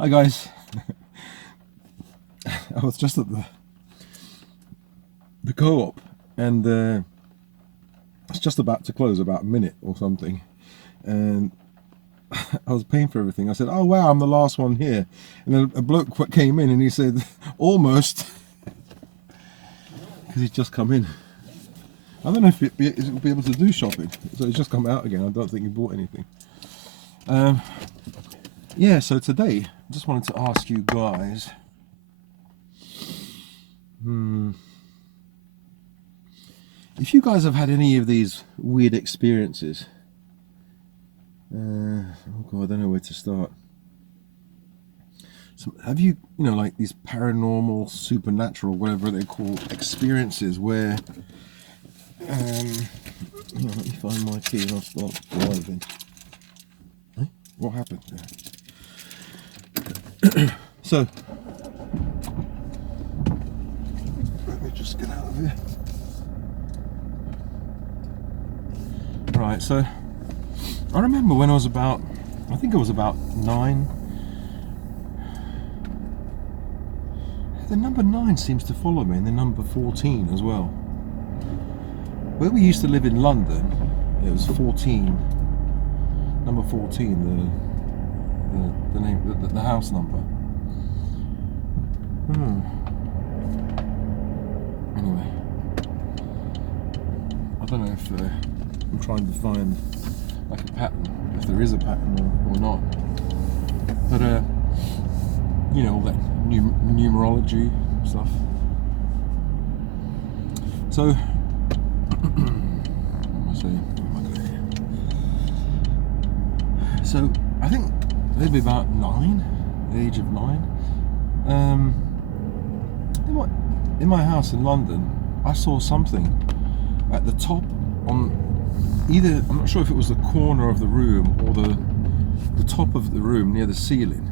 Hi guys. I was just at the co-op and it's just about to close, about a minute or something, and I was paying for everything. I said, "Oh wow, I'm the last one here," and then a bloke came in and he said, "Almost," because he's just come in. I don't know if he'll be able to do shopping, so he's just come out again. I don't think he bought anything. Yeah, so today I just wanted to ask you guys, if you guys have had any of these weird experiences. Oh god, I don't know where to start. So have you, like these paranormal, supernatural, whatever they call experiences where, let me find my key and I'll start driving. What happened? So, let me just get out of here. Right, so I remember when I was about, I think I was about 9. The number 9 seems to follow me, and the number 14 as well. Where we used to live in London, it was 14, number 14, the name, the house number. Anyway, I don't know if I'm trying to find like a pattern, if there is a pattern or not. But all that numerology stuff. So, what am I saying? So, I think maybe about 9, the age of 9. In my house in London, I saw something at the top on either, I'm not sure if it was the corner of the room or the top of the room near the ceiling.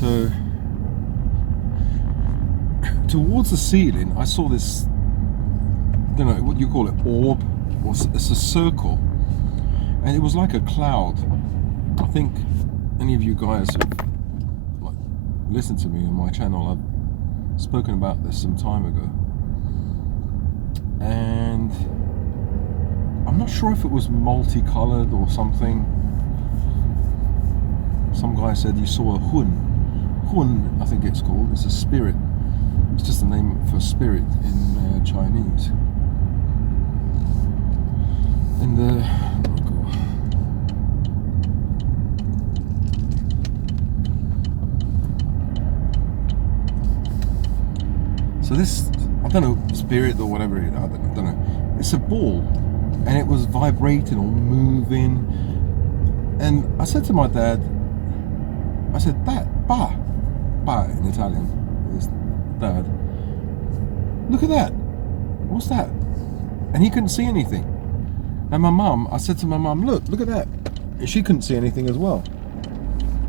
So towards the ceiling, I saw this, I don't know what you call it, orb, or it's a circle, and it was like a cloud. I think any of you guys have listened to me on my channel, I've spoken about this some time ago, and I'm not sure if it was multicolored or something. Some guy said you saw a hun, I think it's called. It's a spirit. It's just a name for spirit in Chinese. And so this, I don't know, spirit or whatever it is, I don't know. It's a ball, and it was vibrating or moving. And I said to my dad, I said, "Dad, ba in Italian is dad. Look at that. What's that?" And he couldn't see anything. And my mum, I said to my mum, look at that. And she couldn't see anything as well.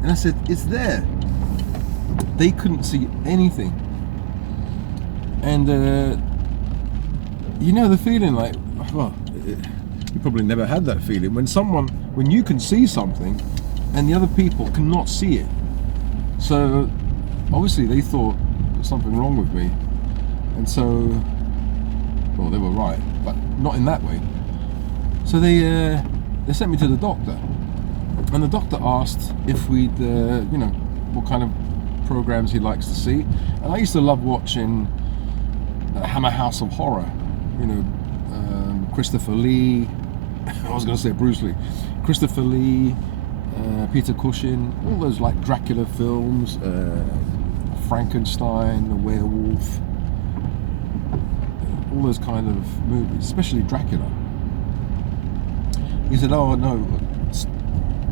And I said, "It's there." They couldn't see anything. And the feeling like, well, you probably never had that feeling when you can see something and the other people cannot see it. So obviously they thought there was something wrong with me, and so, well, they were right, but not in that way. So they sent me to the doctor, and the doctor asked if we'd what kind of programs he likes to see. And I used to love watching Hammer House of Horror, Christopher Lee, I was going to say Bruce Lee, Christopher Lee, Peter Cushing, all those like Dracula films, Frankenstein, the werewolf, all those kind of movies, especially Dracula. He said, "Oh no,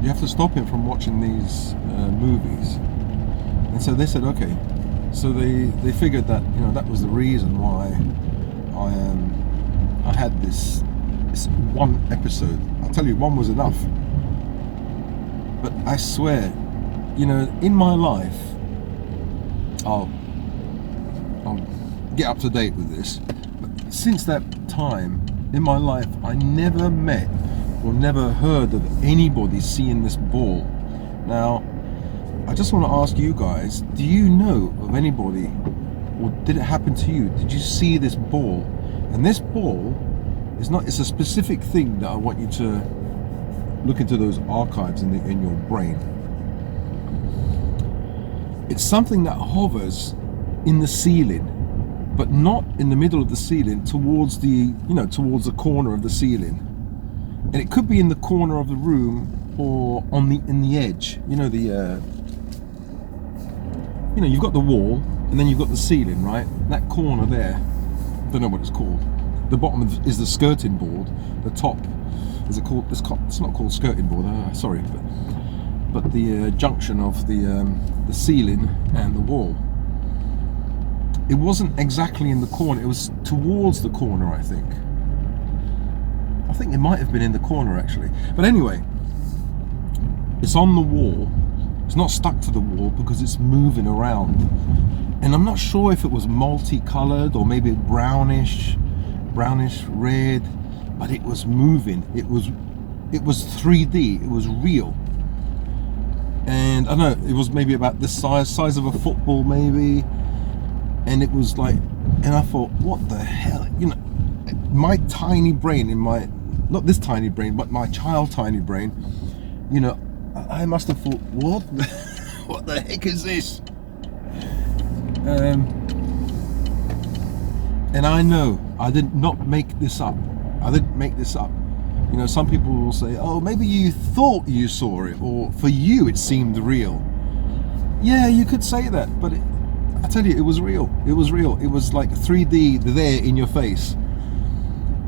you have to stop him from watching these movies." And so they said, okay. So they figured that that was the reason why I had this one episode. I'll tell you, one was enough. But I swear, in my life, I'll get up to date with this. But since that time in my life, I never met or never heard of anybody seeing this ball. Now, I just want to ask you guys, do you know of anybody, or did it happen to you? Did you see this ball? And this ball is not, it's a specific thing that I want you to look into those archives in your brain. It's something that hovers in the ceiling, but not in the middle of the ceiling, towards the, towards the corner of the ceiling. And it could be in the corner of the room or in the edge. You've got the wall and then you've got the ceiling, right? That corner there, I don't know what it's called. The bottom is the skirting board. The top, is it called? It's not called skirting board. Sorry, but the junction of the ceiling and the wall. It wasn't exactly in the corner. It was towards the corner, I think. I think it might have been in the corner actually. But anyway, it's on the wall. It's not stuck to the wall because it's moving around. And I'm not sure if it was multicolored or maybe brownish red, but it was moving. It was 3D. It was real. And I don't know, it was maybe about this size of a football maybe. And it was like, and I thought, what the hell? My tiny brain, not this tiny brain, but my child tiny brain, I must have thought, what the heck is this? And I know I did not make this up. I didn't make this up. Some people will say, oh, maybe you thought you saw it, or for you it seemed real. Yeah, you could say that, but I tell you, it was real. It was real. It was like 3D there in your face.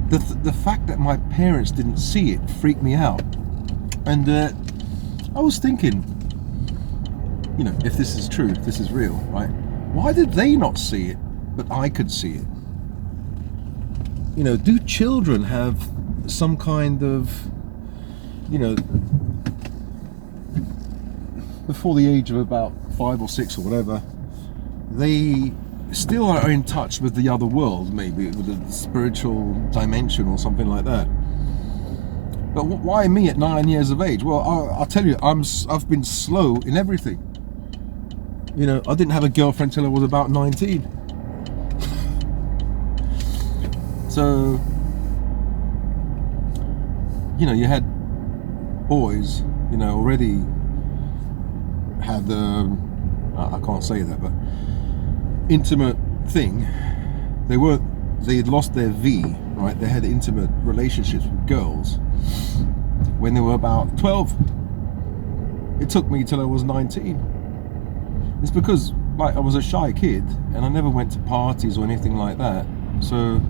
The fact that my parents didn't see it freaked me out. And I was thinking, if this is true, if this is real, right? Why did they not see it, but I could see it? Do children have some kind of, before the age of about 5 or 6 or whatever, they still are in touch with the other world, maybe with a spiritual dimension or something like that? But why me at 9 years of age? Well, I'll tell you, I've been slow in everything. I didn't have a girlfriend till I was about 19. So, you had boys, already had the, I can't say that, but intimate thing. They'd lost their V, right? They had intimate relationships with girls when they were about 12. It took me till I was 19. It's because I was a shy kid and I never went to parties or anything like that. So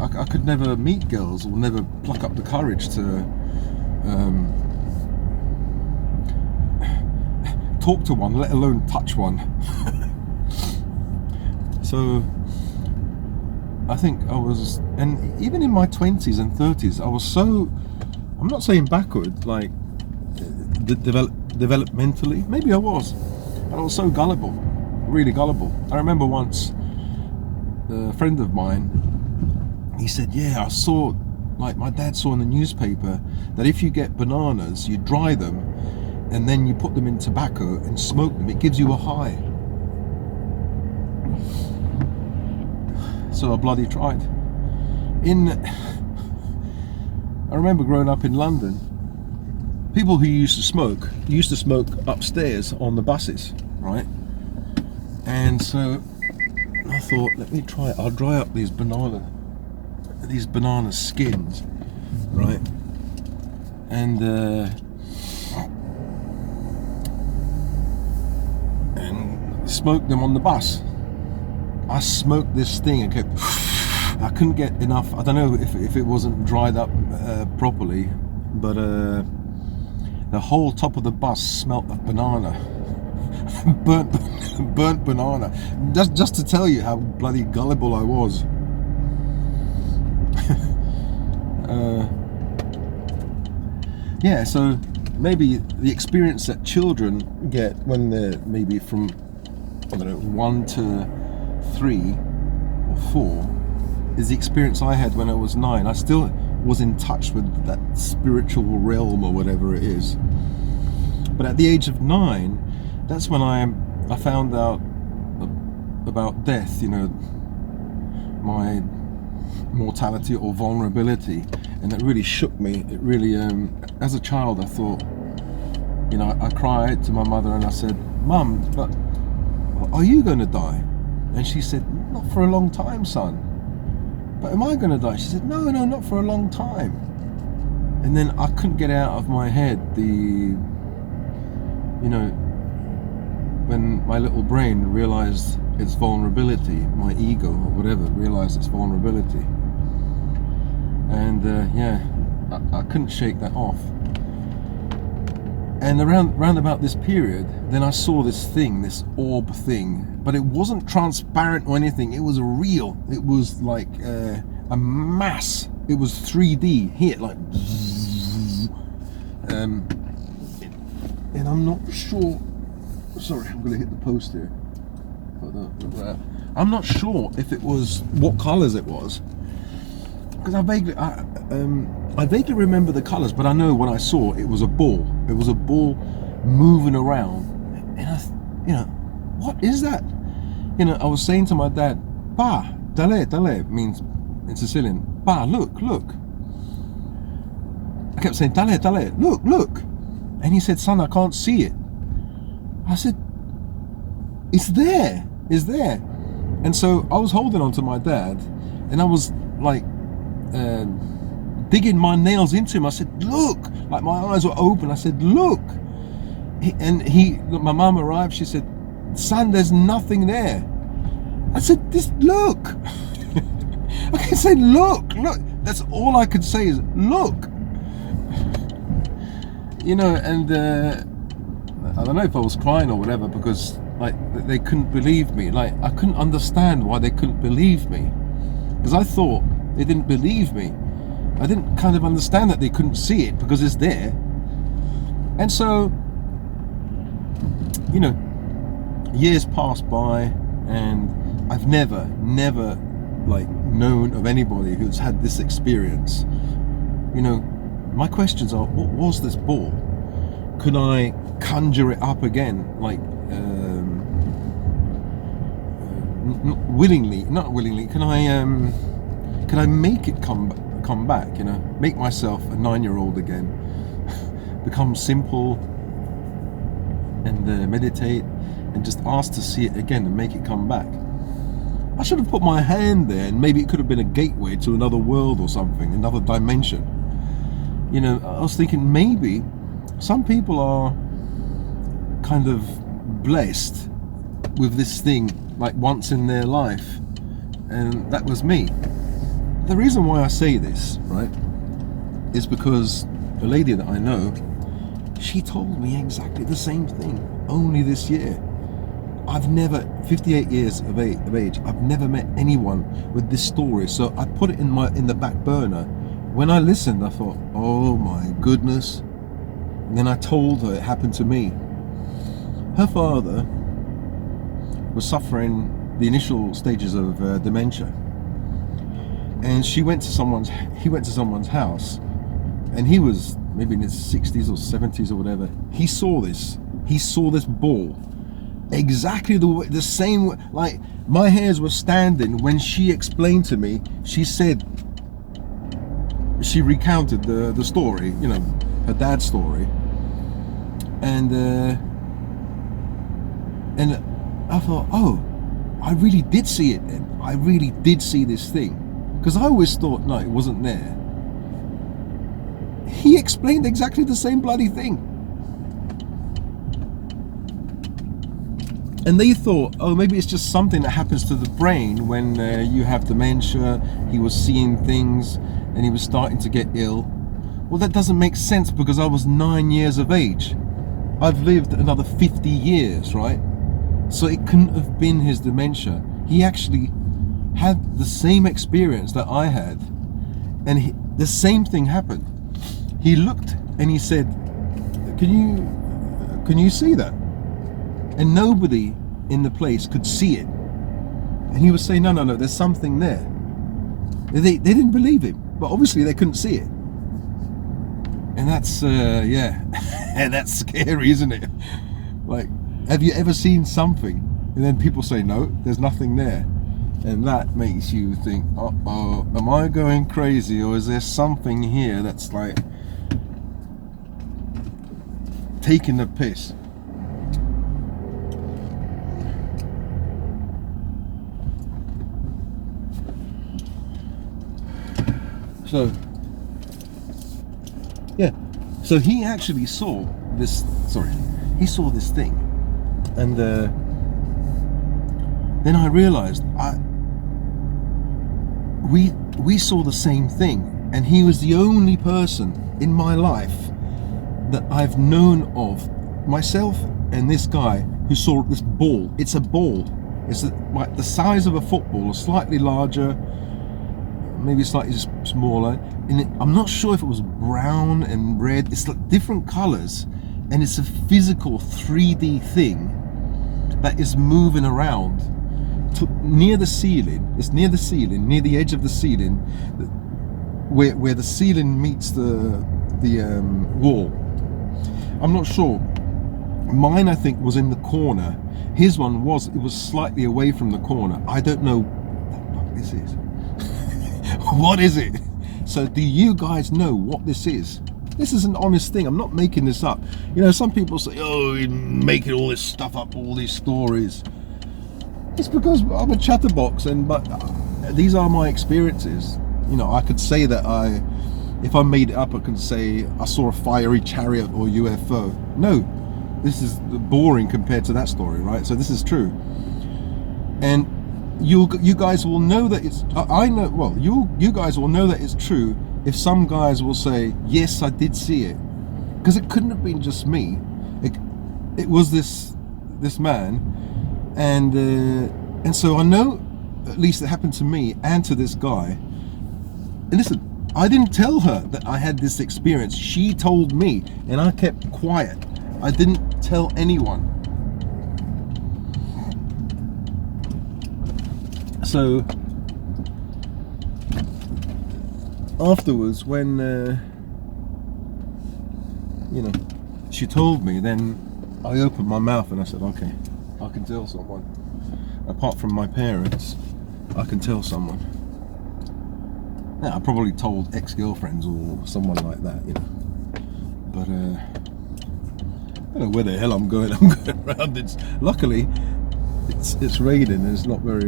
I could never meet girls or never pluck up the courage to talk to one, let alone touch one. So I think I was, and even in my 20s and 30s, I was so, I'm not saying backward, like developmentally, maybe I was, but I was so gullible, really gullible. I remember once a friend of mine, he said, yeah, I saw, like my dad saw in the newspaper that if you get bananas, you dry them and then you put them in tobacco and smoke them, it gives you a high. So I bloody tried. I remember growing up in London, people who used to smoke upstairs on the buses, right? And so I thought, let me try it. I'll dry up these banana skins, right? And smoke them on the bus. I smoked this thing and I couldn't get enough. I don't know if it wasn't dried up properly, but the whole top of the bus smelt of banana. burnt banana. Just to tell you how bloody gullible I was. Yeah, so maybe the experience that children get when they're maybe from, I don't know, 1 to 3 or 4 is the experience I had when I was 9. I still was in touch with that spiritual realm or whatever it is. But at the age of 9, that's when I found out about death, you know, my mortality or vulnerability, and it really shook me. It really, as a child, I thought, you know, I cried to my mother and I said, "Mum, but are you going to die?" And she said, "Not for a long time, son." "But am I going to die?" She said, "No, not for a long time." And then I couldn't get out of my head you know, when my little brain realized its vulnerability, my ego or whatever realized its vulnerability. And I couldn't shake that off. And around about this period, then I saw this thing, this orb thing, but it wasn't transparent or anything. It was real. It was like a mass. It was 3D here, like, and I'm not sure. Sorry, I'm gonna hit the post here. I'm not sure if it was what colours it was, because I vaguely remember the colours, but I know when I saw it was a ball. It was a ball moving around, and what is that? You know, I was saying to my dad, "Pa, dale," means in Sicilian, "Pa, look." I kept saying, "Dale, look," and he said, "Son, I can't see it." I said, "It's there." And so I was holding on to my dad, and I was like digging my nails into him. I said, "Look," like my eyes were open. I said, "Look." My mum arrived. She said, "Son, there's nothing there." I said, "Look." I can say, look. That's all I could say is look. You know, and I don't know if I was crying or whatever, because like they couldn't believe me. Like I couldn't understand why they couldn't believe me, because I thought they didn't believe me. I didn't kind of understand that they couldn't see it because it's there. And so, you know, years passed by, and I've never like known of anybody who's had this experience. You know, my questions are, what was this ball? Could I conjure it up again, like not willingly? Can I make it come back? You know, make myself a 9-year-old again, become simple, and meditate, and just ask to see it again and make it come back. I should have put my hand there, and maybe it could have been a gateway to another world or something, another dimension. You know, I was thinking maybe some people are kind of blessed with this thing like once in their life, and that was me. The reason why I say this, right, is because a lady that I know, she told me exactly the same thing only this year. I've never, 58 years of age, I've never met anyone with this story, so I put it in the back burner. When I listened, I thought, oh my goodness. And then I told her it happened to me. Her father was suffering the initial stages of dementia, and he went to someone's house, and he was maybe in his 60s or 70s or whatever. He saw this ball, exactly the same, like my hairs were standing when she explained to me. She said, she recounted the story, you know, her dad's story, and I thought, oh, I really did see it then. I really did see this thing, because I always thought, no, it wasn't there. He explained exactly the same bloody thing. And they thought, oh, maybe it's just something that happens to the brain when you have dementia. He was seeing things and he was starting to get ill. Well, that doesn't make sense, because I was 9 years of age. I've lived another 50 years, right? So it couldn't have been his dementia. He actually had the same experience that I had, and the same thing happened. He looked and he said, can you see that? And nobody in the place could see it. And he was saying, no, there's something there. They didn't believe him, but obviously they couldn't see it. And that's, and that's scary, isn't it? Like, have you ever seen something? And then people say, no, there's nothing there. And that makes you think, uh-oh, am I going crazy? Or is there something here that's like taking the piss? So, yeah, so he actually saw this, he saw this thing. And then I realized we saw the same thing. And he was the only person in my life that I've known of, myself and this guy, who saw this ball. It's a ball. It's like the size of a football, or slightly larger, maybe slightly smaller. And I'm not sure if it was brown and red. It's like different colors, and it's a physical 3D thing that is moving around near the ceiling. It's near the ceiling, near the edge of the ceiling, where the ceiling meets the wall. I'm not sure. Mine, I think, was in the corner. His one was slightly away from the corner. I don't know what this is. What is it? So do you guys know what this is? This is an honest thing. I'm not making this up. You know, some people say, oh, you're making all this stuff up, all these stories. It's because I'm a chatterbox, but these are my experiences. You know, I could say that if I made it up, I could say I saw a fiery chariot or UFO. No, this is boring compared to that story, right? So this is true. And you guys will know that it's, I know, well, you guys will know that it's true if some guys will say, yes, I did see it. Because it couldn't have been just me. It was this man. And so I know, at least it happened to me and to this guy. And listen, I didn't tell her that I had this experience. She told me, and I kept quiet. I didn't tell anyone. So afterwards, when you know, she told me, then I opened my mouth and I said, okay, I can tell someone. Apart from my parents, I can tell someone. Yeah, I probably told ex-girlfriends or someone like that, you know. But I don't know where the hell I'm going. I'm going around. Luckily it's raining and it's not very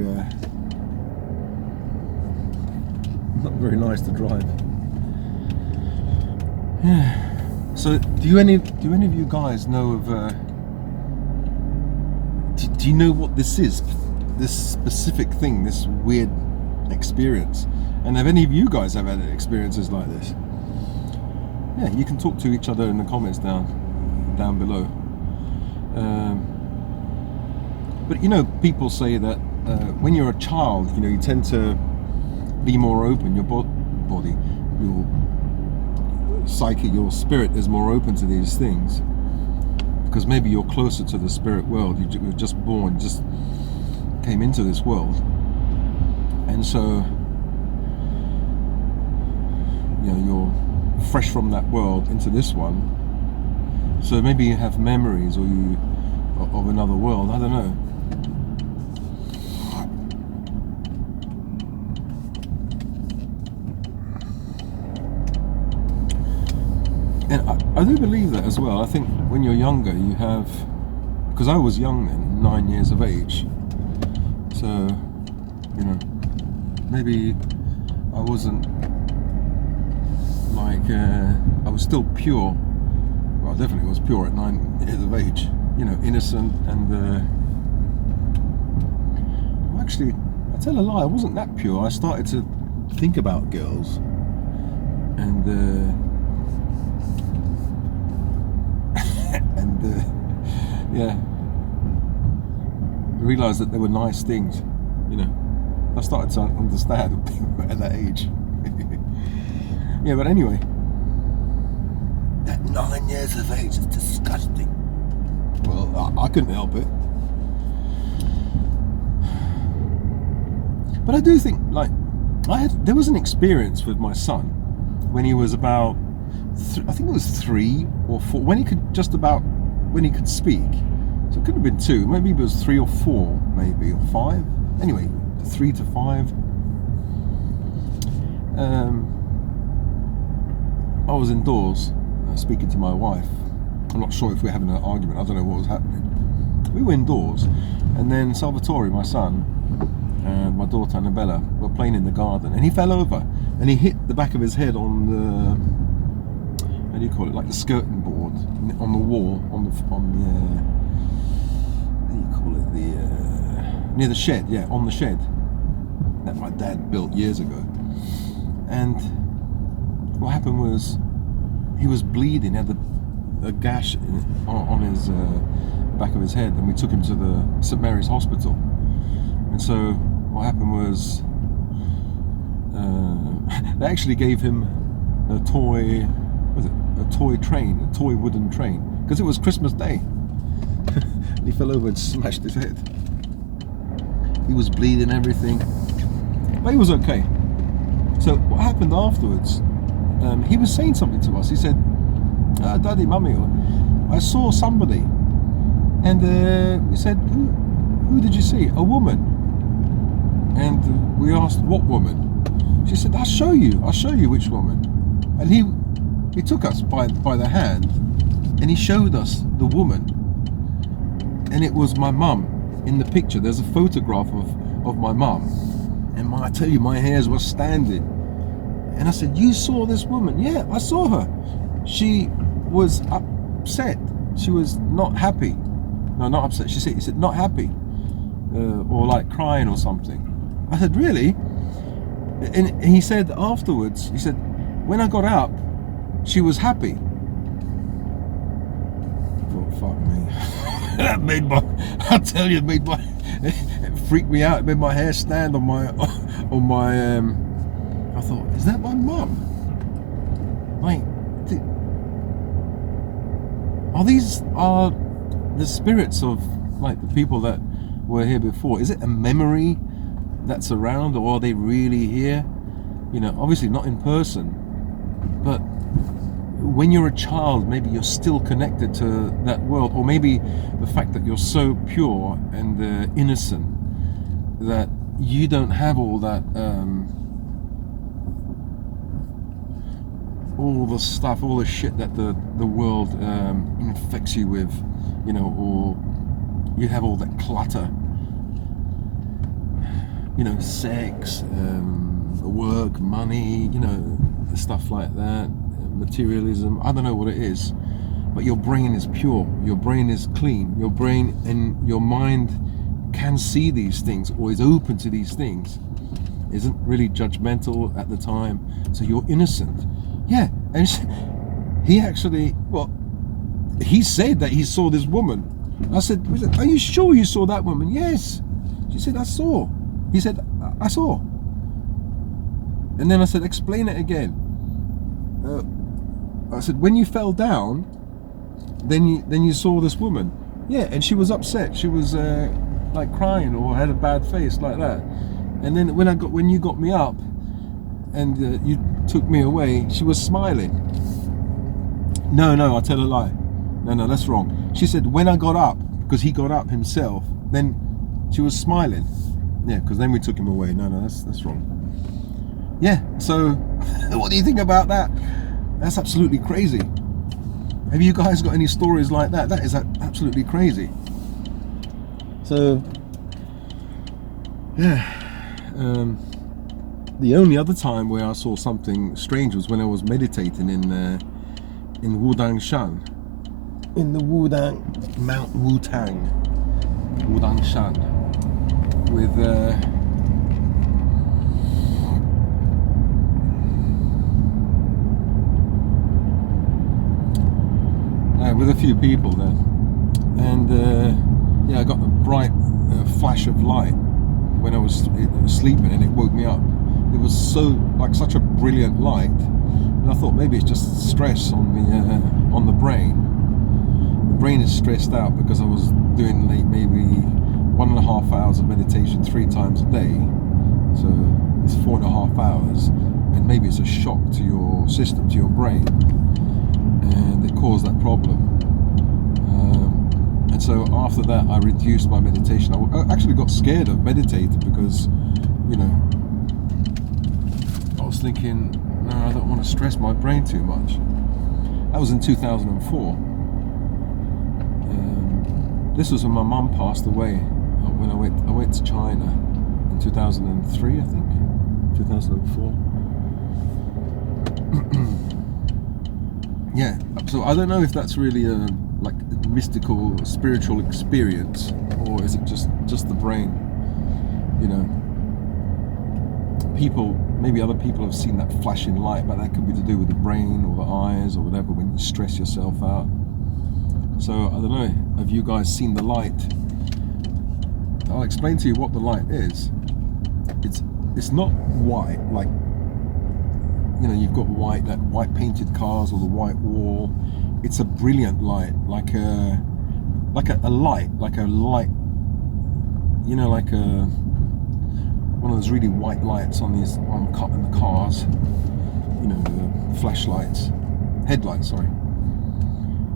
nice to drive. Yeah. So do any of you guys know of do you know what this is? This specific thing, this weird experience? And have any of you guys ever had experiences like this? Yeah, you can talk to each other in the comments down below. But you know, people say that when you're a child, you know, you tend to be more open. Your body, your psyche, your spirit is more open to these things because maybe you're closer to the spirit world. You were just born, just came into this world, and so you know you're fresh from that world into this one. So maybe you have memories of another world. I don't know. And I do believe that as well. I think when you're younger, you have, because I was young then, 9 years of age. So, you know, maybe I wasn't like, I was still pure. Well, I definitely was pure at 9 years of age. You know, innocent and, well, actually, I tell a lie, I wasn't that pure. I started to think about girls and, yeah, realised that there were nice things, you know. I started to understand at that age. Yeah, but anyway, 9 years of age. It's disgusting. Well, I couldn't help it. But I do think, like, there was an experience with my son when he was about, I think it was 3 or 4, when he could speak. So it could have been 2, maybe it was 3 or 4, maybe, or 5. Anyway, 3 to 5. I was indoors speaking to my wife. I'm not sure if we're having an argument. I don't know what was happening. We were indoors, and then Salvatore, my son, and my daughter Annabella were playing in the garden, and he fell over, and he hit the back of his head on the, how do you call it, like the skirting board on the wall, on the how do you call it, near the shed, yeah, on the shed that my dad built years ago. And what happened was he was bleeding, he had a gash on his back of his head, and we took him to the St Mary's Hospital. And so what happened was they actually gave him a toy wooden train, because it was Christmas Day. He fell over and smashed his head. He was bleeding, everything, but he was okay. So what happened afterwards, he was saying something to us. He said, Daddy, Mummy, I saw somebody. And we said, who did you see? A woman. And we asked, what woman? She said, I'll show you which woman. And he took us by the hand, and he showed us the woman. And it was my mum in the picture. There's a photograph of my mum. And I tell you, my hairs were standing. And I said, you saw this woman? Yeah, I saw her. She was upset. She was not happy. No, not upset. She said not happy. Or like crying or something. I said, really? And he said afterwards, he said, when I got up, she was happy. I thought, fuck me. That made my, I tell you, it freaked me out. It made my hair stand on my, I thought, is that my mum? Like, are the spirits of, like, the people that were here before? Is it a memory that's around, or are they really here? You know, obviously not in person, but when you're a child, maybe you're still connected to that world, or maybe the fact that you're so pure and innocent that you don't have all that, all the stuff, all the shit that the world infects you with, you know, or you have all that clutter, you know, sex, work, money, you know, stuff like that, materialism. I don't know what it is, but your brain is pure, your brain is clean, your brain and your mind can see these things, or is open to these things, isn't really judgmental at the time, so you're innocent. Yeah, and he actually, well, he said that he saw this woman. I said, are you sure you saw that woman? Yes. She said, I saw. He said, I saw. And then I said, explain it again. I said, when you fell down, then you saw this woman. Yeah, and she was upset. She was like crying, or had a bad face like that. And then when you got me up and you took me away, she was smiling. No, I tell a lie. No, that's wrong. She said, when I got up, because he got up himself, then she was smiling. Yeah, because then we took him away. No, that's wrong. Yeah, so what do you think about that? That's absolutely crazy. Have you guys got any stories like that? That is absolutely crazy. So, yeah. The only other time where I saw something strange was when I was meditating in Wudang Shan. In the Mount Wutang, Wudang Shan, with a few people there, and yeah, I got a bright flash of light when I was sleeping, and it woke me up. It was such a brilliant light, and I thought maybe it's just stress on on the brain. The brain is stressed out because I was doing like maybe 1.5 hours of meditation 3 times a day. So it's 4.5 hours, and maybe it's a shock to your system, to your brain, and it caused that problem. And so after that, I reduced my meditation. I actually got scared of meditating because, you know, I was thinking, no, I don't want to stress my brain too much. That was in 2004. This was when my mum passed away. When I went to China in 2003, I think, 2004. Yeah. So I don't know if that's really a like a mystical, spiritual experience, or is it just the brain? You know, maybe other people have seen that flashing light, but that could be to do with the brain or the eyes or whatever when you stress yourself out. So I don't know, have you guys seen the light? I'll explain to you what the light is. It's not white, like, you know, you've got white painted cars or the white wall. It's a brilliant light, like a light, you know, like one of those really white lights in the cars, you know, the flashlights, headlights, sorry.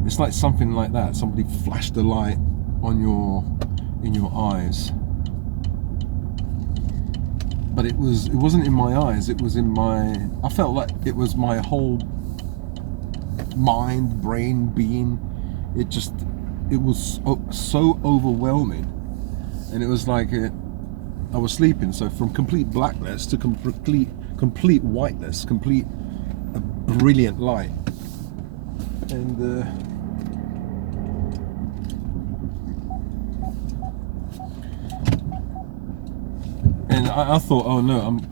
It's like something like that. Somebody flashed a light in your eyes. But it wasn't in my eyes, it was in I felt like it was my whole mind, brain, being. It was so overwhelming. And it was like I was sleeping, so from complete blackness to complete whiteness, a brilliant light. And I thought, oh no, I'm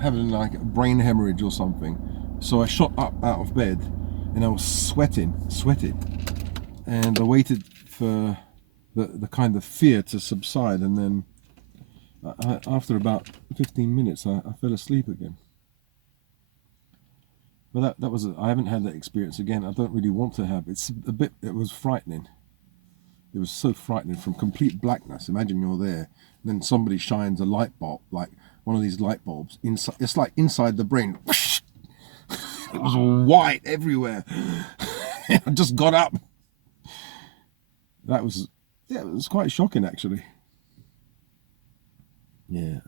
having like a brain hemorrhage or something. So I shot up out of bed, and I was sweating, and I waited for the kind of fear to subside, and then after about 15 minutes, I fell asleep again. But that was I haven't had that experience again. I don't really want to have. It was frightening. It was so frightening, from complete blackness. Imagine you're there, and then somebody shines a light bulb, like one of these light bulbs inside. It's like inside the brain. It was white everywhere. I just got up. It was quite shocking, actually. Yeah.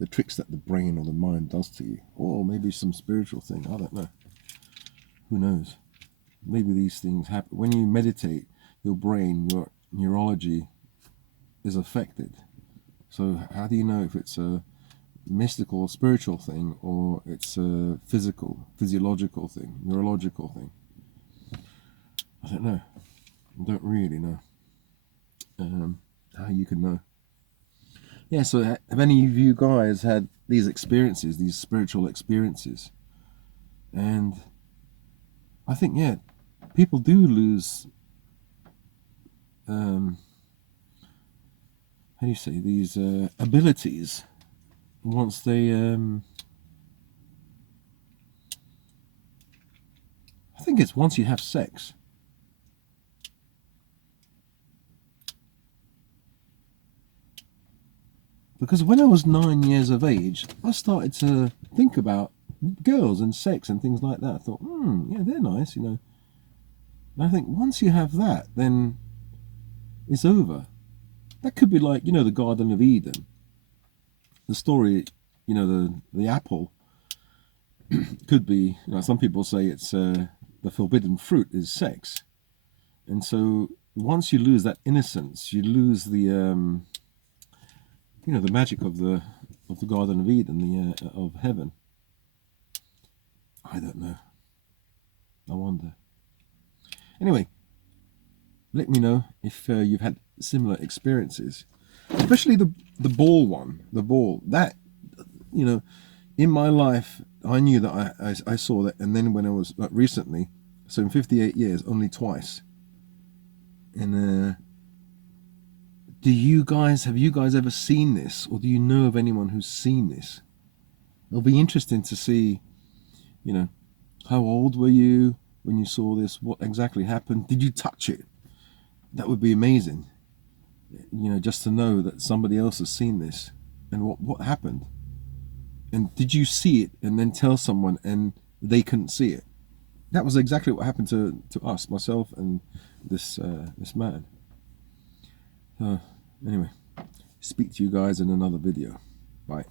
The tricks that the brain or the mind does to you, or maybe some spiritual thing. I don't know. Who knows? Maybe these things happen when you meditate. Your brain, your neurology is affected. So how do you know if it's a mystical or spiritual thing, or it's a physiological thing, neurological thing? I don't know. I don't really know how you can know. Yeah, so have any of you guys had these experiences, these spiritual experiences? And I think, yeah, people do lose how do you say, these abilities once they I think it's once you have sex. Because when I was 9 years of age, I started to think about girls and sex and things like that. I thought, yeah, they're nice, you know. And I think once you have that, then it's over. That could be like, you know, the Garden of Eden. The story, you know, the apple could be, you know, some people say it's the forbidden fruit is sex. And so once you lose that innocence, you lose the, you know, the magic of the Garden of Eden, of heaven. I don't know. I wonder. Anyway, let me know if you've had similar experiences, especially the ball one. The ball, that, you know, in my life, I knew that I saw that, and then when I was recently, so in 58 years, only twice. And have you guys ever seen this, or do you know of anyone who's seen this? It'll be interesting to see, you know, how old were you? when you saw this? What exactly happened? Did you touch it? That would be amazing, you know, just to know that somebody else has seen this and what happened. And did you see it and then tell someone and they couldn't see it? That was exactly what happened to us, myself and this man. Anyway, speak to you guys in another video. Bye.